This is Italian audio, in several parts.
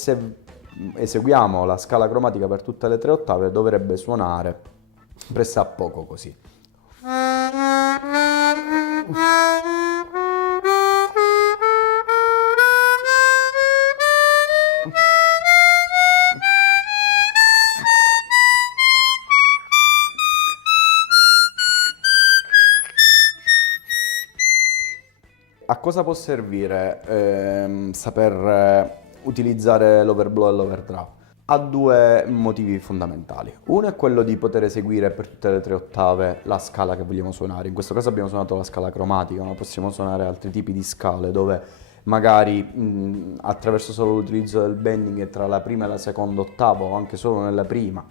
se eseguiamo la scala cromatica per tutte le 3 ottave dovrebbe suonare pressappoco così. A cosa può servire saper utilizzare l'overblow e l'overdrive? Ha 2 motivi fondamentali. Uno è quello di poter eseguire per tutte le 3 ottave la scala che vogliamo suonare. In questo caso abbiamo suonato la scala cromatica, ma possiamo suonare altri tipi di scale dove magari attraverso solo l'utilizzo del bending tra la prima e la seconda ottava o anche solo nella prima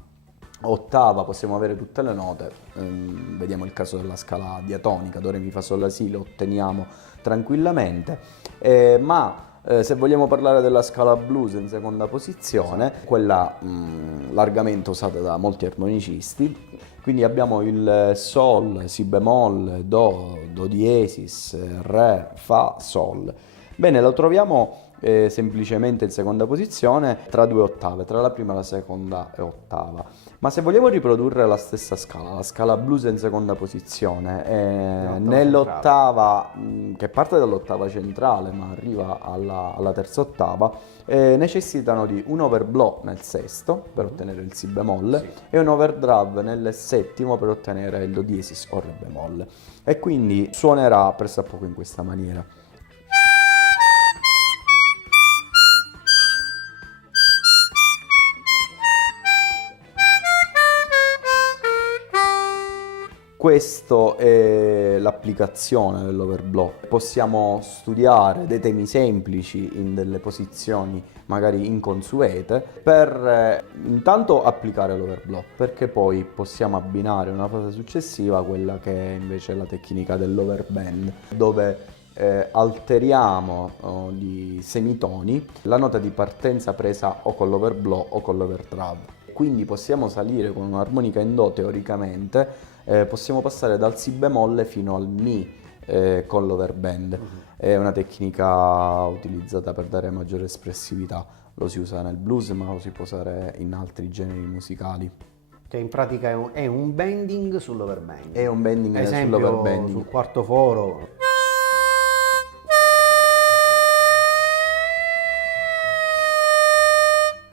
ottava possiamo avere tutte le note. Vediamo il caso della scala diatonica, do, re, mi, fa, sol, la, si, lo otteniamo tranquillamente, se vogliamo parlare della scala blues in seconda posizione, quella largamente usata da molti armonicisti, quindi abbiamo il sol, si bemolle, do diesis, re, fa, sol. Bene, lo troviamo semplicemente in seconda posizione tra 2 ottave, tra la prima e la seconda ottava. Ma se vogliamo riprodurre la stessa scala, la scala blues in seconda posizione, nell'ottava, che parte dall'ottava centrale ma arriva alla terza ottava, necessitano di un overblow nel sesto per ottenere il si bemolle e un overdrive nel settimo per ottenere il do diesis o re bemolle. E quindi suonerà pressappoco in questa maniera. Questo è l'applicazione dell'overblow. Possiamo studiare dei temi semplici in delle posizioni magari inconsuete per intanto applicare l'overblow, perché poi possiamo abbinare una fase successiva quella che è invece la tecnica dell'overbend, dove alteriamo di semitoni la nota di partenza presa o con l'overblow o con l'overdrive. Quindi possiamo salire con un'armonica in do teoricamente, possiamo passare dal si bemolle fino al mi con l'overbend. È una tecnica utilizzata per dare maggiore espressività, lo si usa nel blues ma lo si può usare in altri generi musicali. Cioè in pratica è un bending sull'overbending. È un bending sull'overbending. Sul quarto foro.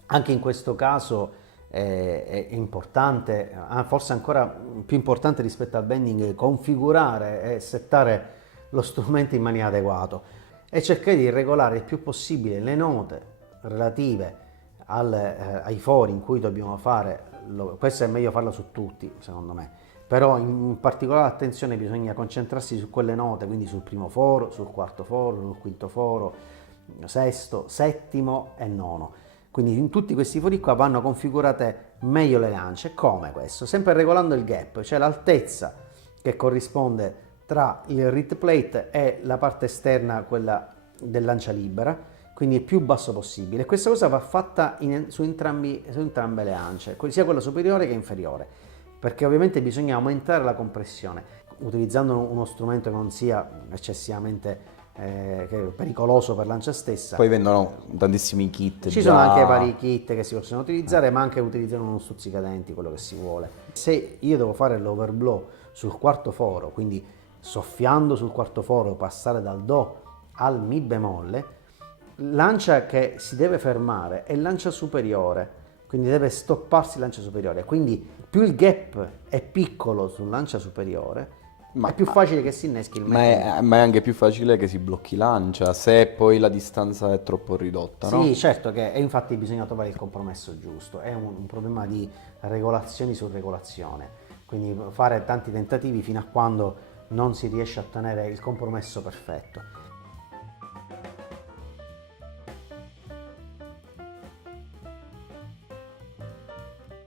Anche in questo caso è importante, forse ancora più importante rispetto al bending, configurare e settare lo strumento in maniera adeguata e cercare di regolare il più possibile le note relative ai fori in cui dobbiamo fare. Questo è meglio farlo su tutti, secondo me, però in particolare attenzione bisogna concentrarsi su quelle note, quindi sul primo foro, sul quarto foro, sul quinto foro, sesto, settimo e nono. Quindi in tutti questi fori qua vanno configurate meglio le lance. Come questo? Sempre regolando il gap, cioè l'altezza che corrisponde tra il reed plate e la parte esterna, quella del lancia libera, quindi il più basso possibile. Questa cosa va fatta su entrambe le lance, sia quella superiore che inferiore, perché ovviamente bisogna aumentare la compressione, utilizzando uno strumento che non sia eccessivamente che è pericoloso per lancia stessa. Poi vendono tantissimi kit. Ci sono anche vari kit che si possono utilizzare, ma anche utilizzano uno stuzzicadenti, quello che si vuole. Se io devo fare l'overblow sul quarto foro, quindi soffiando sul quarto foro, passare dal do al mi bemolle, lancia che si deve fermare è lancia superiore, quindi deve stopparsi lancia superiore. Quindi più il gap è piccolo sul lancia superiore, è più facile che si inneschi il meccanismo. Ma è anche più facile che si blocchi lancia se poi la distanza è troppo ridotta, no? Sì, certo che e infatti bisogna trovare il compromesso giusto, è un problema di regolazioni su regolazione, quindi fare tanti tentativi fino a quando non si riesce a ottenere il compromesso perfetto.